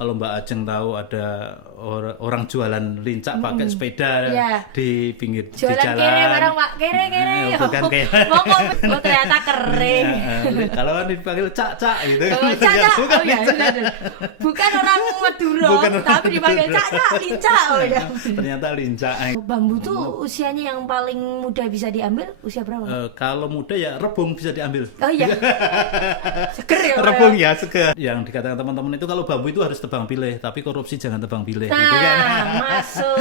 kalau Mbak Ajeng tahu ada orang jualan lincah pakai sepeda di pinggir jualan di jalan. Kere barang Pak, kere. Bukan kere. Oh ternyata kering. Kalau kan dipanggil cak-cak gitu. Cak-cak. Bukan Oh iya, bukan orang Madura, tapi dipanggil cak-cak, lincah. Oh ya. Ternyata lincah. Bambu tuh usianya yang paling muda bisa diambil usia berapa? Kalau muda ya rebung bisa diambil. Oh iya. Seger ya. Rebung ya seger. Yang dikatakan teman-teman itu kalau bambu itu harus tebang pilih, tapi korupsi jangan tebang pilih. Nah, gitu kan. masuk.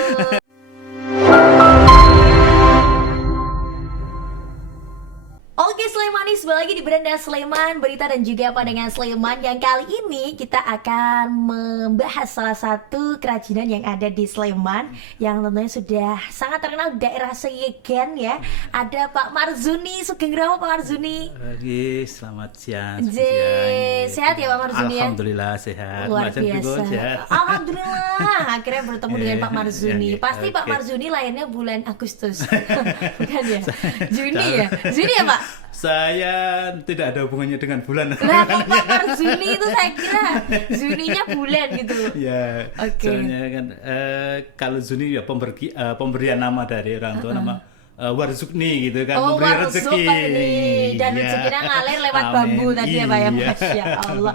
Oke Slemanis, balik lagi di Beranda Sleman, berita dan juga pandangan Sleman. Yang kali ini kita akan membahas salah satu kerajinan yang ada di Sleman, yang tentunya sudah sangat terkenal di daerah Seyegen ya. Ada Pak Marzuni Sugeng Rawo. Pak Marzuni. Selamat siang. Sehat ya Pak Marzuni ya? Alhamdulillah sehat. Luar biasa. Alhamdulillah akhirnya bertemu dengan Pak Marzuni. Pasti Pak Marzuni lahirnya bulan Agustus. Bukan ya? Juni ya? Juni ya Pak? Saya tidak ada hubungannya dengan bulan. Lah kok Pak Marzuni itu saya kira Zuninya bulan gitu. Ya, soalnya kan kalau Zuni ya pemberian nama dari orang tua, nama Warzukni gitu kan, memberi rezeki. Dan rezekinya ngalir lewat bambu tadi ya Pak ya. Masya Allah.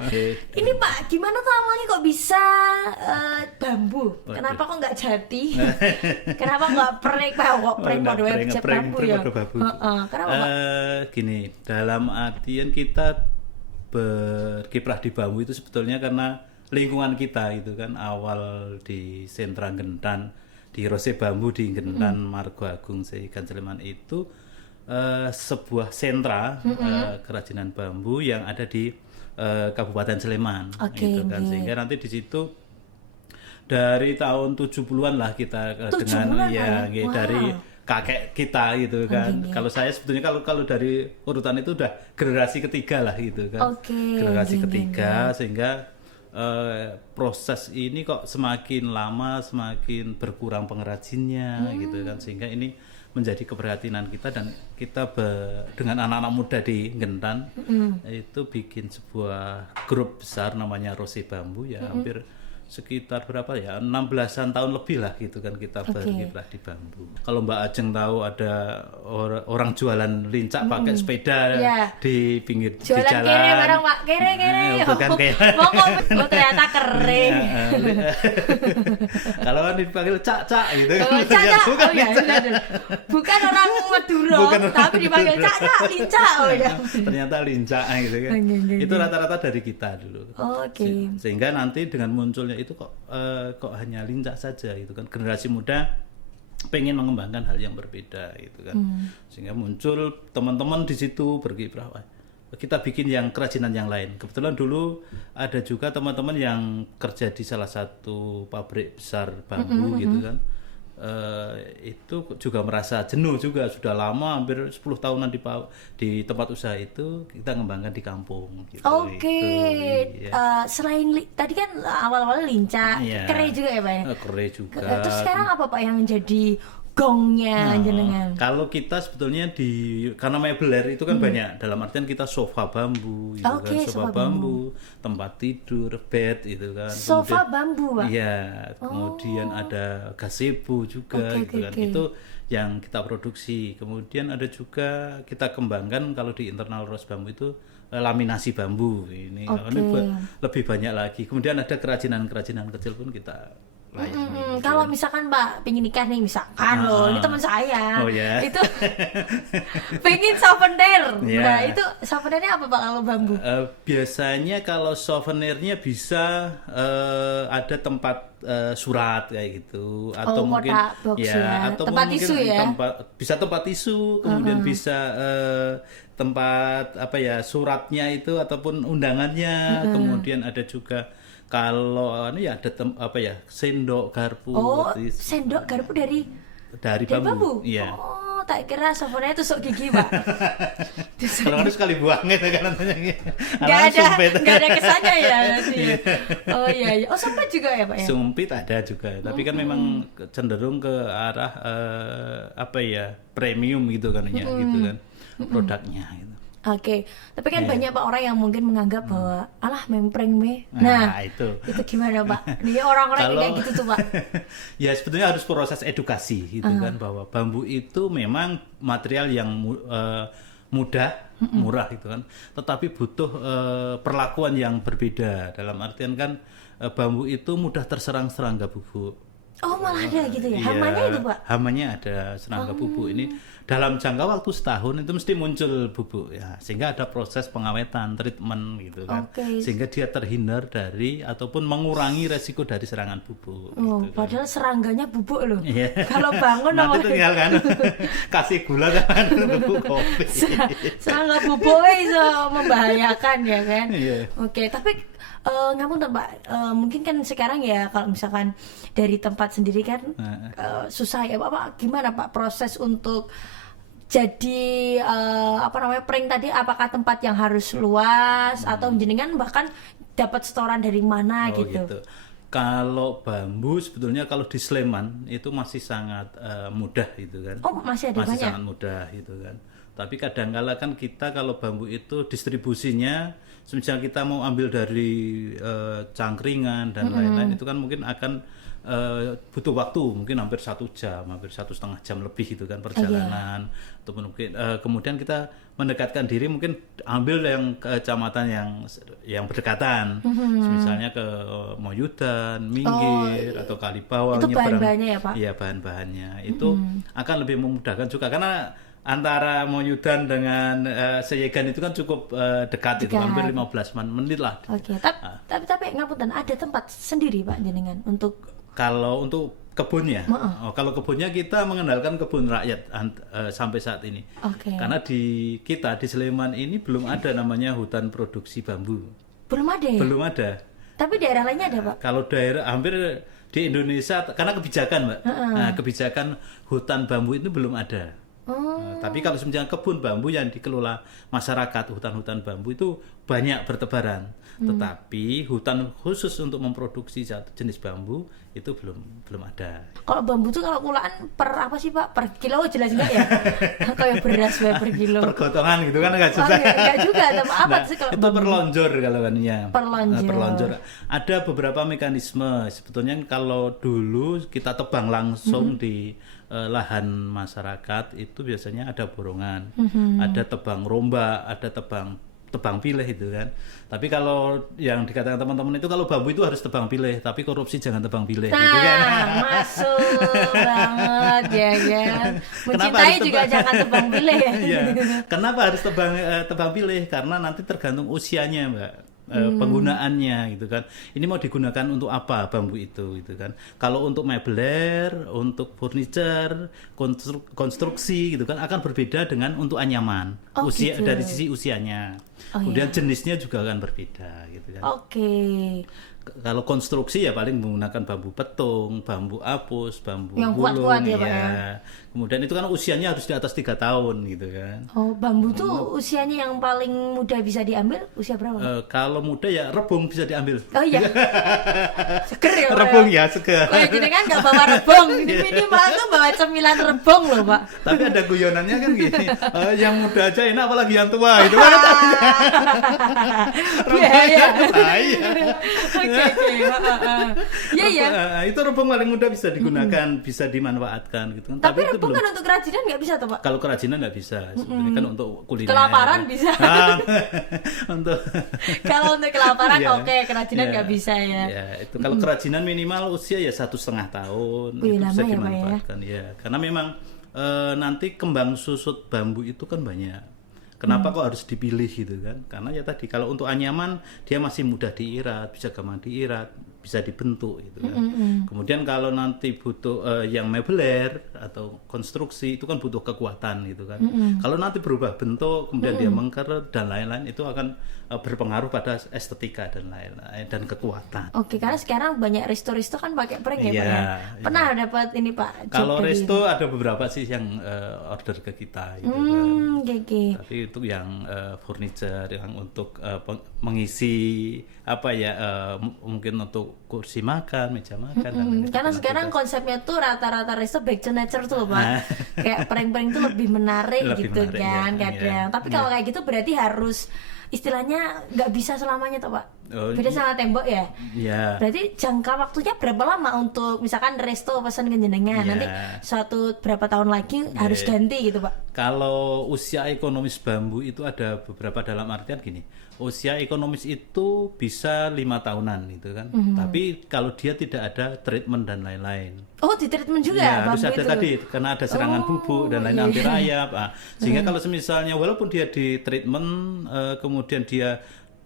Ini Pak, gimana tuh awalnya kok bisa bambu? Kenapa kok nggak jati? Kenapa nggak prank Pak? Kok prank pada bambu ya? Kenapa Pak? Gini, dalam artian kita berkiprah di bambu itu sebetulnya karena lingkungan kita itu kan, awal di sentra Gentan, di Rose Bambu di Gentan, Margo Agung, Seyegen Sleman itu sebuah sentra kerajinan bambu yang ada di Kabupaten Sleman. Gitu kan. Sehingga nanti di situ dari tahun 70-an lah kita dengan dari kakek kita gitu kan. Kalau saya sebetulnya kalau dari urutan itu udah generasi ketiga lah gitu kan. Generasi ketiga. Sehingga proses ini kok semakin lama semakin berkurang pengrajinnya gitu kan, sehingga ini menjadi keprihatinan kita, dan kita dengan anak-anak muda di Gentan itu bikin sebuah grup besar namanya Rose Bambu ya, hampir sekitar berapa ya, 16-an tahun lebih lah gitu kan kita berkiprah di bambu. Kalau Mbak Ajeng tahu ada orang jualan lincah pakai sepeda di pinggir jualan di jalan. Kere barang Pak, kere. Bukan kere. Oh ternyata kering. Kalau kan dipanggil cak-cak gitu. Cak-cak. Oh iya, bukan orang Madura, tapi dipanggil cak-cak, lincah. Oh ya. Ternyata lincah gitu kan. Itu rata-rata dari kita dulu. Sehingga nanti dengan munculnya itu kok hanya lincah saja gitu kan, generasi muda pengen mengembangkan hal yang berbeda gitu kan, sehingga muncul teman-teman di situ berkiprah, kita bikin yang kerajinan yang lain. Kebetulan dulu ada juga teman-teman yang kerja di salah satu pabrik besar bambu gitu kan, itu juga merasa jenuh juga, sudah lama hampir 10 tahunan di tempat usaha itu, kita ngembangkan di kampung gitu. Selain tadi kan awal-awal lincah, kere juga ya Pak ya? Kere juga. Terus sekarang apa Pak yang jadi gongnya jenengan? Kalau kita sebetulnya karena mebeler itu kan banyak, dalam artian kita sofa bambu gitu kan, sofa bambu, tempat tidur, bed itu kan. Sofa bambu Pak? Iya, kemudian ada gazebo juga gitu kan. Itu yang kita produksi. Kemudian ada juga kita kembangkan kalau di internal Rose Bambu itu laminasi bambu ini. Lebih banyak lagi. Kemudian ada kerajinan-kerajinan kecil pun kita kalau misalkan Mbak pengen nikah nih, misalkan ini teman saya itu pengen souvenir. Nah itu souvenirnya apa Pak kalau bambu? Biasanya kalau souvenirnya bisa ada tempat surat kayak gitu, atau mungkin atau tempat mungkin tisu ya, bisa tempat tisu, kemudian bisa tempat suratnya itu ataupun undangannya. Kemudian ada juga kalau ada sendok garpu. Sendok garpu dari bambu. Iya. Tak kira souvenirnya tusuk gigi Pak. Kalau kan sekali buang gitu kan nantinya. Nggak ada kesannya ya. Oh iya. Oh sumpit juga ya Pak ya? Sumpit ada juga, tapi kan memang cenderung ke arah premium gitu kan gitu kan produknya gitu. Oke, tapi kan banyak Pak orang yang mungkin menganggap bahwa alah mempreng me. Nah, itu gimana Pak? Nih orang-orang yang kayak gitu tuh Pak. Ya sebetulnya harus proses edukasi gitu kan, bahwa bambu itu memang material yang mudah, murah gitu kan, tetapi butuh perlakuan yang berbeda. Dalam artian kan bambu itu mudah terserang serangga bubuk. Oh malah ada gitu ya? Iya, Hamanya itu Pak? Hamanya ada, serangga bubuk ini dalam jangka waktu setahun itu mesti muncul bubuk ya, sehingga ada proses pengawetan, treatment gitu kan, sehingga dia terhindar dari ataupun mengurangi resiko dari serangan bubuk. Oh, gitu kan. Padahal serangganya bubuk loh. Iya. Kalau bangun nanti tinggal kan kasih gula kan bubuk kopi. Serangga bubuknya bisa membahayakan ya kan. Iya. Oke, tapi ngapunten Pak, mungkin kan sekarang ya kalau misalkan dari tempat sendiri kan susah ya Pak. Gimana Pak proses untuk jadi prank tadi, apakah tempat yang harus luas atau jenengan bahkan dapat setoran dari mana gitu? Kalau bambu sebetulnya kalau di Sleman itu masih sangat mudah gitu kan. Oh, masih ada banyak. Masih sangat mudah gitu kan. Tapi kadang-kala kan kita kalau bambu itu distribusinya, semisal kita mau ambil dari cangkringan dan lain-lain, itu kan mungkin akan butuh waktu mungkin hampir 1 jam, hampir 1,5 jam lebih gitu kan perjalanan. Ataupun mungkin kemudian kita mendekatkan diri, mungkin ambil yang kecamatan yang berdekatan, misalnya ke Moyudan, Minggir atau Kalibawang. Itu bahan-bahannya ya Pak? Iya, bahan-bahannya itu akan lebih memudahkan juga, karena antara Moyudan dengan Seyegan itu kan cukup dekat. Itu hampir 15 menit lah. Oke, tapi ngapunten, ada tempat sendiri Pak jenengan untuk kalau untuk kebunnya? Kalau kebunnya kita mengandalkan kebun rakyat sampai saat ini. Karena di Sleman ini belum ada namanya hutan produksi bambu. Belum ada ya? Belum ada. Tapi daerah lainnya ada Pak? Kalau daerah hampir di Indonesia, karena kebijakan Mbak, kebijakan hutan bambu itu belum ada. Tapi kalau misalnya kebun bambu yang dikelola masyarakat, hutan-hutan bambu itu banyak bertebaran. Tetapi hutan khusus untuk memproduksi satu jenis bambu itu belum ada. Kalau bambu tuh kalau kulaan per apa sih Pak? Per kilo jelas enggak ya? Kayak beras per kilo. Per gotongan gitu kan enggak susah. Enggak juga, apa sih kalau itu per lonjor kalau kan ya. Per lonjor. Ada beberapa mekanisme. Sebetulnya kalau dulu kita tebang langsung di lahan masyarakat itu biasanya ada borongan, ada tebang rombak, ada tebang pilih itu kan. Tapi kalau yang dikatakan teman-teman itu kalau bambu itu harus tebang pilih, tapi korupsi jangan tebang pilih gitu kan. Masuk banget ya kan. Mencintai juga jangan tebang pilih ya. Iya. Kenapa harus tebang pilih? Karena nanti tergantung usianya, Mbak. Penggunaannya gitu kan. Ini mau digunakan untuk apa bambu itu gitu kan. Kalau untuk meubiler, untuk furniture, konstruksi gitu kan akan berbeda dengan untuk anyaman. Usia gitu. Dari sisi usianya. Kemudian jenisnya juga akan berbeda gitu kan. Kalau konstruksi ya paling menggunakan bambu petung, bambu apus, bambu yang gulung, kuat-kuat ya Pak ya. Kemudian itu kan usianya harus di atas 3 tahun gitu kan. Bambu tuh usianya yang paling muda bisa diambil usia berapa? Kalau muda ya rebung bisa diambil. Oh iya. Seger ya Pak. Rebung ya, seger. Kayak gini kan nggak bawa rebung, minimal tuh bawa cemilan rebung loh Pak. Tapi ada guyonannya kan gini, yang muda aja enak apalagi yang tua itu kan. Iya. Iya. Itu rebung paling mudah bisa digunakan, bisa dimanfaatkan gitu kan. Tapi rebung kan untuk kerajinan nggak bisa tuh Pak? Kalau kerajinan nggak bisa, sebenarnya kan untuk kuliner. Kelaparan bisa. Kalau untuk kelaparan kerajinan nggak bisa ya. Ya itu kalau kerajinan minimal usia ya 1,5 tahun itu bisa dimanfaatkan ya. Karena memang nanti kembang susut bambu itu kan banyak. Kenapa kok harus dipilih gitu kan? Karena ya tadi kalau untuk anyaman dia masih mudah diirat, bisa gampang diirat, bisa dibentuk gitu kan. Kemudian kalau nanti butuh yang meubiler atau konstruksi itu kan butuh kekuatan gitu kan. Kalau nanti berubah bentuk, kemudian dia mengkeret dan lain-lain itu akan berpengaruh pada estetika dan lain-lain dan kekuatan. Oke, karena sekarang banyak resto-resto kan pakai prank ya, Pak Iya, ya. Pernah dapat ini Pak? job Kalau dari resto ada beberapa sih yang order ke kita gitu kan. oke. Tapi itu yang furniture, yang untuk mengisi apa ya, mungkin untuk kursi makan, meja makan dan lain-lain. Karena Itu sekarang kita- konsepnya tuh rata-rata resto back to nature tuh Pak. Kayak prank-prank tuh lebih menarik Lebih gitu menarik, kan ya. kadang. Iya. Tapi kalau kayak gitu berarti harus istilahnya nggak bisa selamanya tuh Pak. Oh, Beda sama tembok ya. ya. Berarti jangka waktunya berapa lama untuk misalkan resto pesan ke jenengan, Iya. nanti suatu berapa tahun lagi harus ganti gitu Pak. Kalau usia ekonomis bambu itu ada beberapa, dalam artian gini, usia ekonomis itu bisa 5 tahunan gitu kan. Tapi kalau dia tidak ada treatment dan lain-lain. Oh, di treatment juga Ya, harus bambu ada itu. tadi karena ada serangan bubuk dan lain iya. anti rayap. Sehingga kalau misalnya walaupun dia di treatment, kemudian dia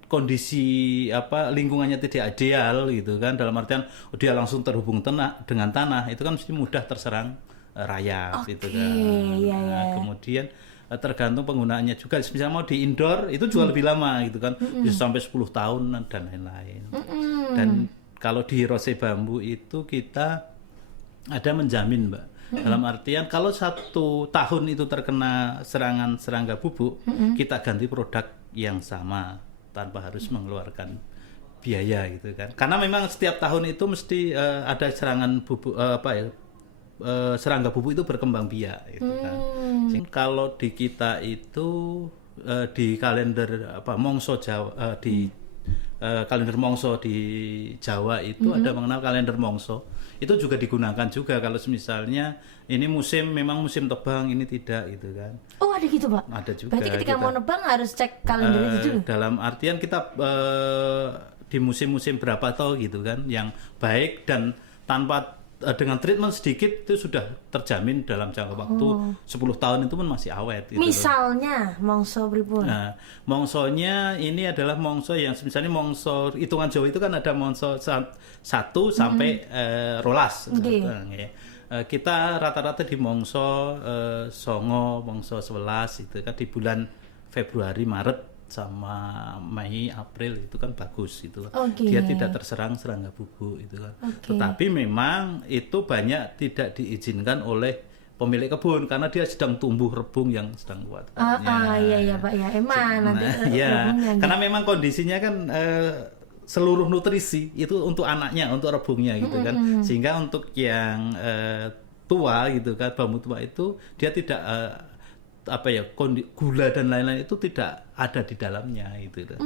kondisi lingkungannya tidak ideal gitu kan, dalam artian dia langsung terhubung dengan tanah, itu kan mesti mudah terserang rayap gitu kan. iya, Nah, kemudian tergantung penggunaannya juga. Misalnya mau di indoor itu juga lebih lama gitu kan, bisa sampai 10 tahun dan lain-lain. Dan kalau di Rose Bambu itu kita ada menjamin Mbak, dalam artian kalau 1 tahun itu terkena serangan serangga bubuk, kita ganti produk yang sama tanpa harus mengeluarkan biaya gitu kan. Karena memang setiap tahun itu mesti ada serangan bubuk serangga bubuk itu berkembang biak gitu kan. Kalau di kita itu di kalender Mongso Jawa, di kalender Mongso di Jawa itu ada mengenal kalender Mongso. Itu juga digunakan juga kalau misalnya ini memang musim tebang, ini tidak gitu kan. Oh, ada gitu Pak. Ada juga. Berarti ketika mau nebang harus cek kalender itu dulu. Dalam artian kita di musim-musim berapa toh gitu kan yang baik, dan tanpa dengan treatment sedikit itu sudah terjamin dalam jangka waktu 10 tahun itu pun masih awet gitu. Misalnya mongso pripun? Nah, mongsonya ini adalah mongso yang misalnya mongso hitungan Jawa itu kan ada mongso 1 sampai rolas. Oke. Kita rata-rata di mongso songo, mongso 11 itu kan di bulan Februari, Maret sama Mei, April itu kan bagus gitu. Oke. Dia tidak terserang serangga bubuk itu kan. Tetapi memang itu banyak tidak diizinkan oleh pemilik kebun karena dia sedang tumbuh rebung yang sedang kuat. Iya Pak ya. Emang nanti Ya, rebungnya. karena memang kondisinya kan seluruh nutrisi itu untuk anaknya, untuk rebungnya gitu kan. Sehingga untuk yang tua gitu kan, bambu tua itu dia tidak gula dan lain-lain itu tidak ada di dalamnya gitu loh.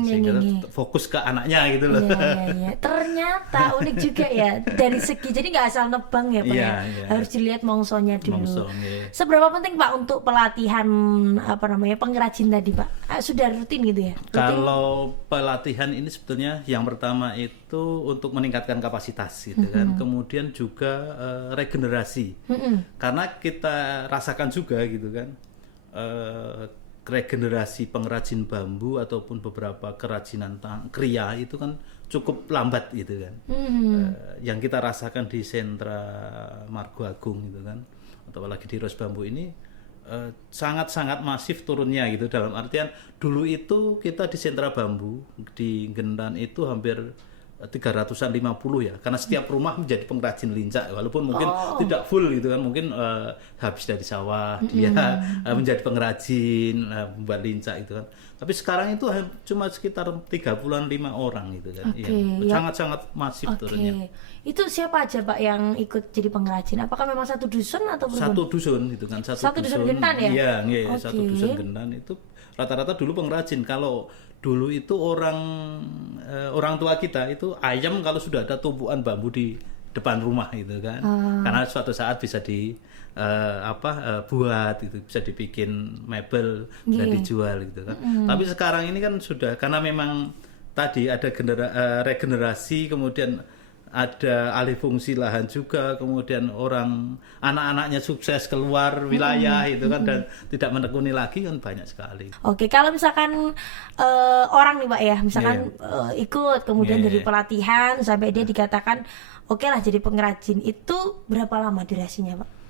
Sehingga fokus ke anaknya gitu loh. Iya. Ternyata unik juga ya dari segi, jadi nggak asal nebang ya Pak Iya, ya. iya. Harus dilihat mongsonya dulu. Mongso, iya. Seberapa penting Pak untuk pelatihan pengrajin tadi Pak? Sudah rutin gitu ya? Kalau pelatihan ini sebetulnya yang pertama itu untuk meningkatkan kapasitas gitu kan, kemudian juga regenerasi. Karena kita rasakan juga gitu kan, regenerasi pengrajin bambu ataupun beberapa kerajinan kriya itu kan cukup lambat gitu kan. Yang kita rasakan di sentra Margo Agung gitu kan, atau apalagi di Rose Bambu ini sangat-sangat masif turunnya gitu, dalam artian dulu itu kita di sentra bambu di Gendan itu hampir 350 ya, karena setiap rumah menjadi pengrajin lincah, walaupun mungkin tidak full gitu kan, mungkin habis dari sawah dia menjadi pengrajin membuat lincah itu kan. Tapi sekarang itu cuma sekitar 35 orang gitu kan. Sangat-sangat masif turunnya. Itu siapa aja Pak yang ikut jadi pengrajin? Apakah memang satu dusun atau berapa? Satu dusun gitu kan, Satu dusun Gendan ya? Iya, satu dusun Gendan itu rata-rata dulu pengrajin. Kalau dulu itu orang tua kita itu ayam kalau sudah ada tumpuan bambu di depan rumah gitu kan, karena suatu saat bisa buat itu, bisa dibikin mebel, bisa dijual gitu kan. Tapi sekarang ini kan sudah, karena memang tadi ada regenerasi, kemudian ada alih fungsi lahan juga, kemudian anak-anaknya sukses keluar wilayah itu kan, dan tidak menekuni lagi kan, banyak sekali. Oke, kalau misalkan orang nih Pak ya, misalkan ikut kemudian dari pelatihan sampai dia dikatakan oke lah jadi pengrajin, itu berapa lama durasinya Pak?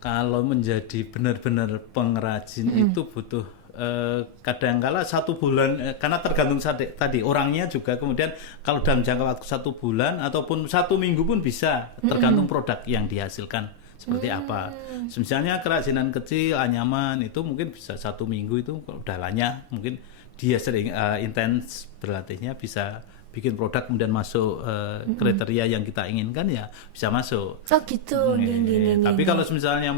Kalau menjadi benar-benar pengrajin itu butuh kadangkala 1 bulan karena tergantung tadi orangnya juga, kemudian kalau dalam jangka waktu 1 bulan ataupun 1 minggu pun bisa, tergantung produk yang dihasilkan seperti apa. Misalnya kerajinan kecil anyaman itu mungkin bisa 1 minggu, itu kalau udah lanyah mungkin dia sering intens berlatihnya bisa bikin produk kemudian masuk kriteria yang kita inginkan, ya bisa masuk. Oh gitu. Tapi kalau misalnya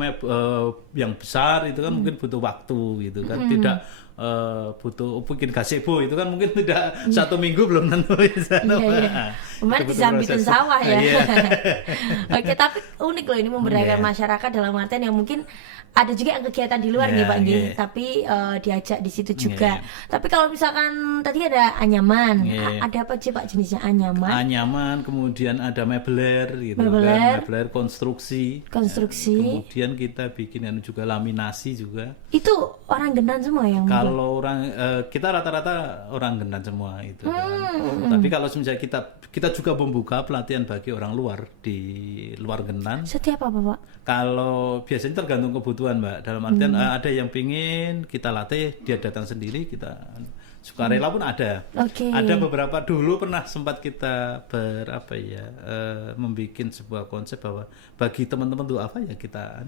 yang besar itu kan mungkin butuh waktu gitu kan, tidak butuh bikin gazebo itu kan mungkin tidak 1 minggu belum tentu bisa. Kemarin disambitin sawah ya. Oke, tapi unik loh ini memberdayakan masyarakat dalam artian yang mungkin ada juga yang kegiatan di luar nih Pak Nggih, tapi diajak di situ juga. Tapi kalau misalkan tadi ada anyaman, ada apa sih Pak jenisnya anyaman? Anyaman, kemudian ada mebler gitu kan, mebler konstruksi. Kemudian kita bikin juga laminasi juga. Itu orang Gendan semua yang kalau orang kita rata-rata orang Gendan semua itu kan. Tapi kalau misalnya kita juga membuka pelatihan bagi orang luar di luar Gendan. Setiap apa Pak? Kalau biasanya tergantung kebutuhan Mbak. Dalam artian ada yang pingin kita latih, dia datang sendiri, kita sukarela pun ada. Ada beberapa dulu pernah sempat kita membuat sebuah konsep bahwa bagi teman-teman tuh apa ya kita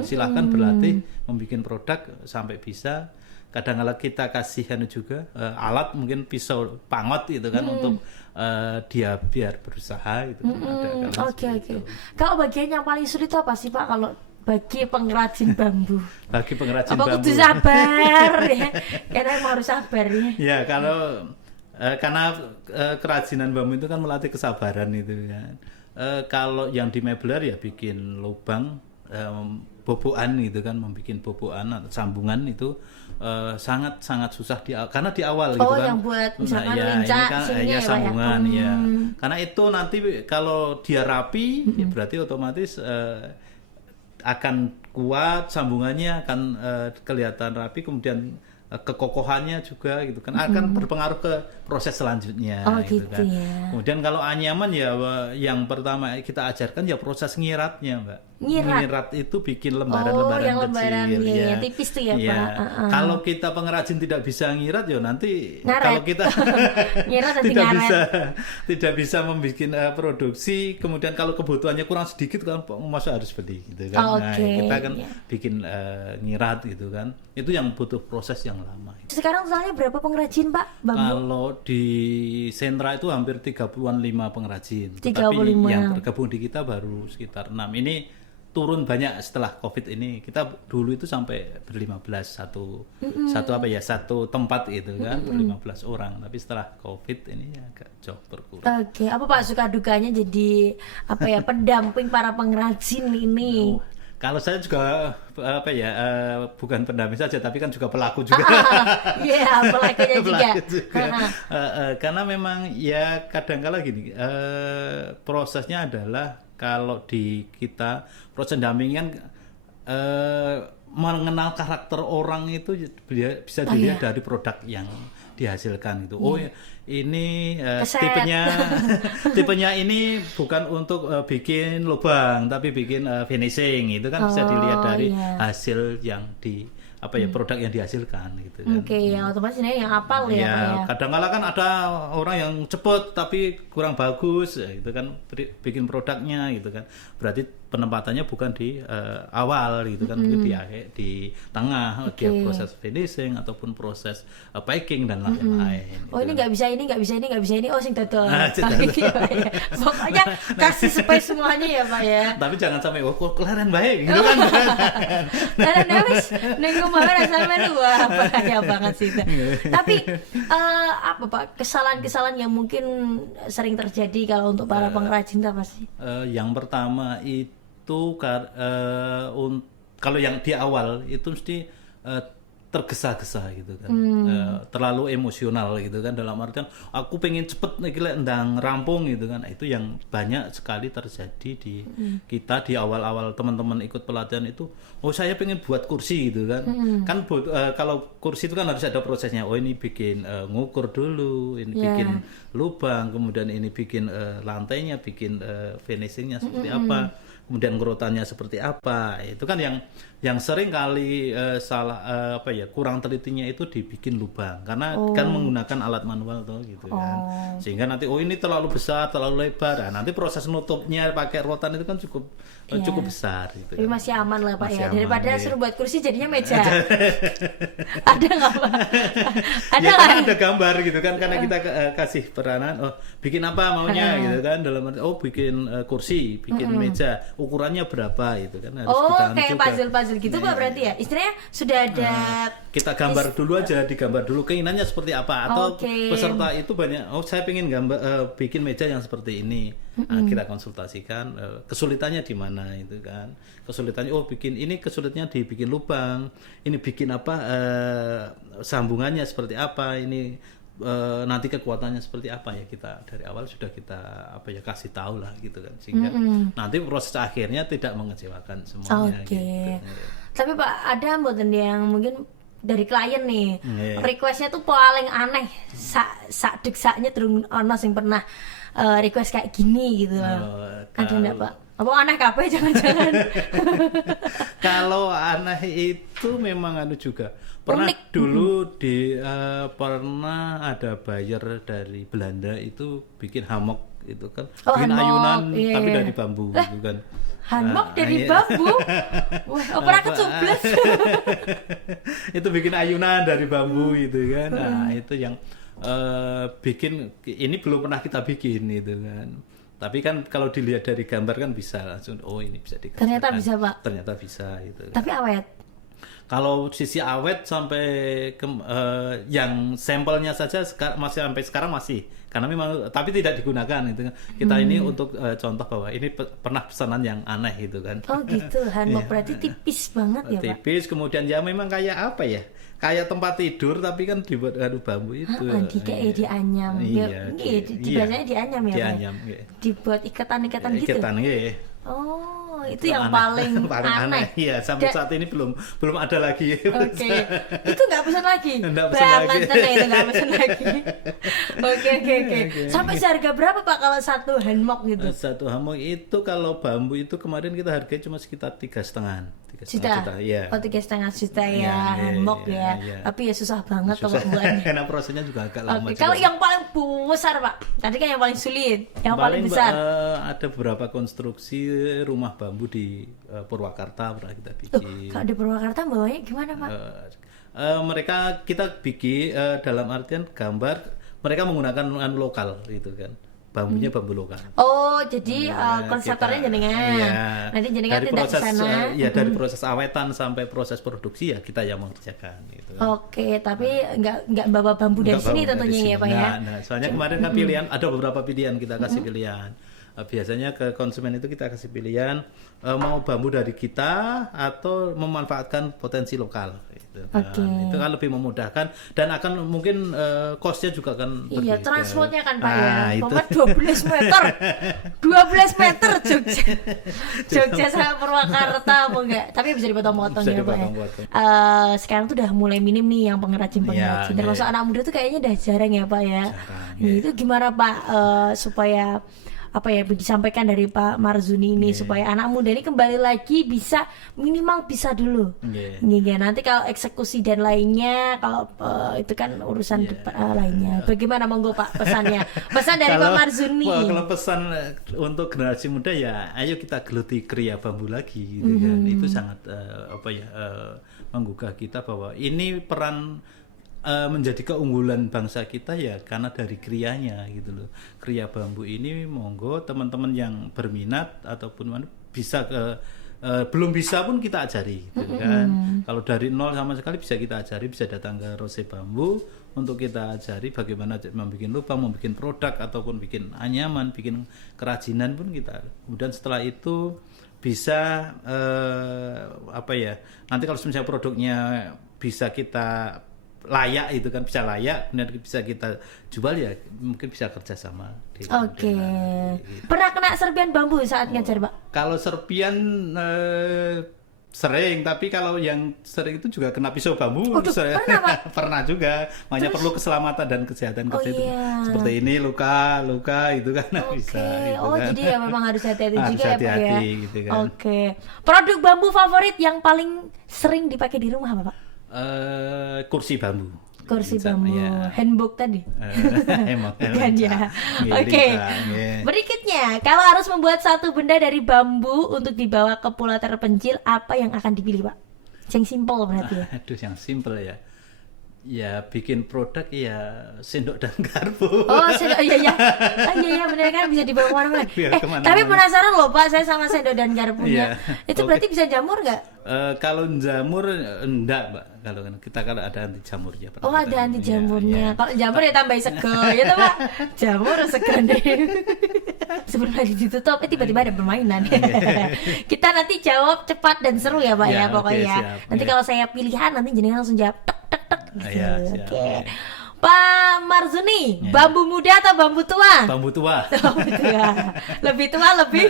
silahkan berlatih membuat produk sampai bisa. Kadang-kadang kita kasih juga alat mungkin pisau pangot gitu kan untuk dia biar berusaha gitu. Oke. Kalau bagian yang paling sulit itu apa sih Pak kalau bagi pengrajin bambu? Bagi pengrajin bambu. Apa kudu sabar ya? Karena emang harus sabar ya. Ya kalau karena kerajinan bambu itu kan melatih kesabaran itu kan. Kalau yang di mebler ya bikin lubang bobokan gitu kan, membuat bobokan atau sambungan itu sangat susah karena di awal gitu kan. Yang buat misalkan lincah ya sambungan ya. Karena itu nanti kalau dia rapi ya berarti otomatis akan kuat, sambungannya akan kelihatan rapi, kemudian kekokohannya juga gitu kan akan berpengaruh ke proses selanjutnya gitu kan. Kemudian kalau anyaman ya yang pertama kita ajarkan ya proses ngiratnya Mbak. Ngirat itu bikin lembaran-lembaran kecil ya. Tipis tuh ya Pak. Kalau kita pengrajin tidak bisa ngirat ya nanti ngaret. Kalau kita ngirat tidak bisa membuat produksi, kemudian kalau kebutuhannya kurang sedikit kan masa harus beli gitu kan. Kita kan bikin ngirat gitu kan. Itu yang butuh proses yang lama. Sekarang soalnya berapa pengrajin Pak bambu? Kalau di sentra itu hampir 35 pengrajin. 35. Tapi yang tergabung di kita baru sekitar 6. Ini turun banyak setelah Covid ini. Kita dulu itu sampai ber-15 satu tempat itu kan, ber-15 orang. Tapi setelah Covid ini agak jauh berkurang. Oke, apa Pak suka dukanya jadi pendamping para pengrajin ini? Kalau saya juga bukan pendamping saja, tapi kan juga pelaku juga. Pelakunya juga. Karena memang ya kadang-kala gini, prosesnya adalah kalau di kita proses pendampingan mengenal karakter orang itu bisa dilihat dari produk yang dihasilkan itu. Ini tipenya ini bukan untuk bikin lubang tapi bikin finishing, itu kan bisa dilihat dari hasil yang produk yang dihasilkan gitu kan. Ya otomatis yang hafal ya. Kadang-kala kan ada orang yang cepet tapi kurang bagus, itu kan bikin produknya gitu kan. Berarti penempatannya bukan di awal gitu kan, mungkin di akhir, di tengah, dia proses finishing ataupun proses packing dan lain-lain. Ini nggak bisa ini, sing dodol. Pokoknya kasih space semuanya ya Pak ya. Tapi jangan sampai kok keleren baik gitu kan. Keleren wis ning kemarin sampe wah bahaya banget sih itu. Tapi apa Pak kesalahan-kesalahan yang mungkin sering terjadi kalau untuk para pengrajin apa sih? Yang pertama itu kalau yang di awal itu mesti tergesa-gesa gitu kan, terlalu emosional gitu kan, dalam artian aku pengen cepet nih ndang rampung gitu kan. Itu yang banyak sekali terjadi di kita di awal-awal teman-teman ikut pelatihan itu. Saya pengen buat kursi gitu kan. Kalau kursi itu kan harus ada prosesnya. Ini bikin ngukur dulu, ini bikin lubang, kemudian ini bikin lantainya, bikin finishingnya seperti apa, kemudian gerotannya seperti apa. Itu kan yang sering kali kurang telitinya itu dibikin lubang karena kan menggunakan alat manual tuh gitu kan. Sehingga nanti ini terlalu besar, terlalu lebar. Nah, nanti proses nutupnya pakai rotan itu kan cukup besar gitu. Tapi masih aman lah Pak Masih ya. aman, Daripada iya. suruh buat kursi jadinya meja. Ada nggak Pak? Ada Ya nggak? kan ada gambar gitu kan karena kita kasih peranan bikin apa maunya gitu kan dalam arti bikin kursi, bikin meja, ukurannya berapa gitu kan harus kita Kayak juga. puzzle gitu Pak berarti ya. Istilahnya sudah ada Kita gambar dulu aja, digambar dulu keinginannya seperti apa atau Oke. peserta itu banyak saya pengen bikin meja yang seperti ini. Nah, kita konsultasikan kesulitannya di mana itu kan. Kesulitannya bikin ini kesulitannya dibikin lubang. Ini bikin apa sambungannya seperti apa ini nanti kekuatannya seperti apa ya kita dari awal sudah kita kasih tahu lah gitu kan sehingga nanti proses akhirnya tidak mengecewakan semuanya Oke. gitu. Tapi Pak, ada mboten yang mungkin dari klien nih, Iya. requestnya tuh paling aneh, sak deksaknya terus ono sing pernah request kayak gini gitu loh. Ada enggak Pak? Apa aneh kabeh jangan-jangan? Kalau aneh itu memang juga pernah Unik. dulu pernah ada buyer dari Belanda itu bikin hammock itu kan bikin hammock, ayunan iya, tapi iya. dari bambu gitu kan. Hammock dari Iya. bambu. Wah, pernah kecublas. Itu bikin ayunan dari bambu gitu kan. Nah, itu yang bikin ini belum pernah kita bikin itu kan. Tapi kan kalau dilihat dari gambar kan bisa langsung ini bisa dikerjakan. Ternyata bisa, Pak. Ternyata bisa gitu. Tapi awet. Kalau sisi awet sampai yang sampelnya saja masih sampai sekarang masih karena memang tapi tidak digunakan itu kan. Kita ini untuk contoh bahwa ini pernah pesanan yang aneh gitu kan. Oh gitu, hammock Iya. berarti tipis banget ya Pak. Tipis kemudian ya memang kayak apa ya? Kayak tempat tidur tapi kan dibuat dari bambu itu. Di kayak dianyam. Iya, Biasanya dianyam ya Pak. Dianyam, iya. Dibuat ikatan-ikatan gitu. Ikatan iya. Oh, itu yang paling aneh. Iya, sampai saat ini belum ada lagi. Oke, itu nggak pesan lagi. Nggak pesan Banget lagi. tenang itu nggak pesan lagi. Oke. Sampai seharga berapa Pak kalau satu hammock gitu? Satu hammock itu kalau bambu itu kemarin kita harganya cuma sekitar 3,5 juta. Iya. Oh 3,5 juta ya, Iya, hammock iya, ya. iya. Tapi ya susah banget kalau buatnya. Karena prosesnya juga agak lama. Oke, juga. kalau yang paling besar Pak, tadi kan yang paling sulit, yang paling besar. Ada beberapa konstruksi rumah bambu di Purwakarta pernah kita bikin. Kalau di Purwakarta bawanya gimana Pak? Mereka kita bikin dalam artian gambar mereka menggunakan lokal gitu kan. Bambunya bambu lokal. Oh, jadi konseptornya jenengan. Iya. Nanti jenengan Dari tidak ke proses sana. dari proses awetan sampai proses produksi ya kita yang mengerjakan gitu. Oke, tapi nggak bawa bambu dari Nggak sini bambu dari tentunya sini. ya Pak ya. Nah, soalnya kemarin kan pilihan ada beberapa pilihan kita kasih pilihan. Biasanya ke konsumen itu kita kasih pilihan mau bambu dari kita atau memanfaatkan potensi lokal. Gitu. Oke. Itu kan lebih memudahkan dan akan mungkin cost-nya juga kan Iya, berbeda. transportnya kan Pak ya. Nah, itu. Pokoknya 12 meter. 12 meter Jogja. Jogja sama Purwakarta mau enggak? Tapi bisa dipotong-potong Bisa ya Pak ya. dipotong-potong. Sekarang tuh udah mulai minim nih yang pengrajin-pengrajin. Iya, Termasuk iya. anak muda tuh kayaknya udah jarang ya Pak ya. Jarang, Nah, itu gimana Pak supaya disampaikan dari Pak Marzuni ini supaya anak muda ini kembali lagi bisa minimal bisa dulu. Iya. Iya, nanti kalau eksekusi dan lainnya kalau itu kan urusan lainnya. Bagaimana monggo Pak pesannya? Pesan dari Pak Marzuni. Kalau pesan untuk generasi muda ya, ayo kita geluti kriya bambu lagi, gitu kan. Itu sangat menggugah kita bahwa ini peran menjadi keunggulan bangsa kita ya karena dari krianya gitu loh. Kriya bambu ini monggo teman-teman yang berminat ataupun bisa belum bisa pun kita ajari gitu kan. Kalau dari nol sama sekali bisa kita ajari, bisa datang ke Rose Bambu untuk kita ajari bagaimana membuat lubang, membuat produk ataupun bikin anyaman, bikin kerajinan pun kita. Kemudian setelah itu bisa nanti kalau misalnya produknya bisa kita layak itu kan bisa layak kemudian bisa kita jual ya mungkin bisa kerjasama. Oke. Pernah kena serpian bambu saat ngajar Pak? Kalau serpian sering, tapi kalau yang sering itu juga kena pisau bambu. Pernah Pak? Pernah juga, makanya perlu keselamatan dan kesehatan kerja itu. Iya. Seperti ini luka itu kan bisa. Gitu kan. Jadi ya memang harus hati-hati Harus juga ya Pak ya. hati-hati, gitu kan. Oke. Produk bambu favorit yang paling sering dipakai di rumah apa Pak? Kursi bambu. Kursi Bisa, bambu, ya. handbook tadi. Emang. Bukan ya. Nggih, Oke. bisa, nggih. Berikutnya, kalau harus membuat satu benda dari bambu untuk dibawa ke pulau terpencil, apa yang akan dipilih, Pak? Yang simple berarti ya. Aduh, yang simple ya. Ya bikin produk ya sendok dan garpu. Oh, sendok, iya. Oh, iya benar kan bisa dibawa kemana-mana. Biar kemana-mana. Tapi penasaran loh Pak, saya sama sendok dan garpunya. Iya. Itu Oke. berarti bisa jamur nggak? Kalau jamur enggak, Mbak. Kalau kalau ada anti jamurnya. Oh, ada anti jamurnya. Iya. Kalau jamur ya tambahin sego, ya toh Pak. Jamur sego deh. Sebelum lagi ditutup, tiba-tiba ada permainan. Kita nanti jawab cepat dan seru ya Pak ya, Ya, pokoknya. oke, siap. Nanti Ya. kalau saya pilihan, nanti jenengan langsung jawab tek tek tek. Gitu. Ya, siap. Oke. Pak Marzuni, Ya. bambu muda atau bambu tua? Bambu tua. Bambu tua. Lebih tua lebih.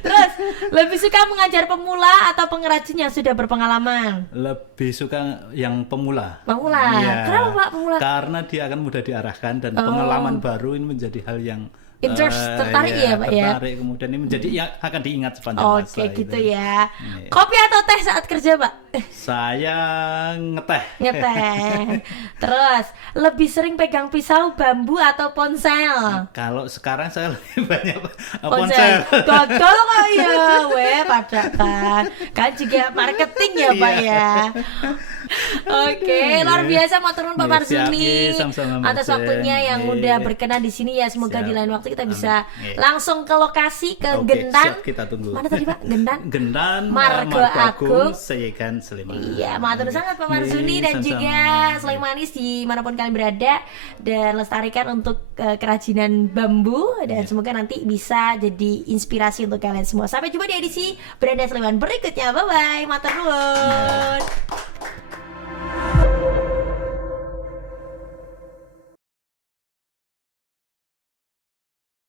Terus, lebih suka mengajar pemula atau pengrajin yang sudah berpengalaman? Lebih suka yang pemula. Pemula. Iya. Kenapa Pak pemula? Karena dia akan mudah diarahkan dan pengalaman baru ini menjadi hal yang Tertarik ya, Pak, ya? tertarik, kemudian ini menjadi yang akan diingat sepanjang masa. Oke, gitu itu. ya. Iya. Kopi atau teh saat kerja, Pak? Saya ngeteh. Ngeteh. Terus, lebih sering pegang pisau, bambu atau ponsel? Kalau sekarang saya lebih banyak Ponsel. ponsel. Gagal kok ya, weh, pada kan. Kan juga marketing ya, Pak ya. Oke, luar biasa mau turun Pak Iya, Marzuni siap, iya, sama-sama, Mbak atas Jen. waktunya yang Iya. udah berkenan di sini ya. Semoga Siap. di lain waktu kita Amin. bisa Iya. langsung ke lokasi ke Oke, Gentan. siap, kita tunggu. Mana tadi Pak? Gentan? Gendan, Margo Agung, Seyegan, Sleman. Iya, matur sangat Pak Marzuni dan Iya, juga sama-sama. Slemanis dimanapun kalian berada, dan lestarikan untuk kerajinan bambu, dan semoga nanti bisa jadi inspirasi untuk kalian semua. Sampai jumpa di edisi Beranda Sleman berikutnya. Bye bye, matur nuwun.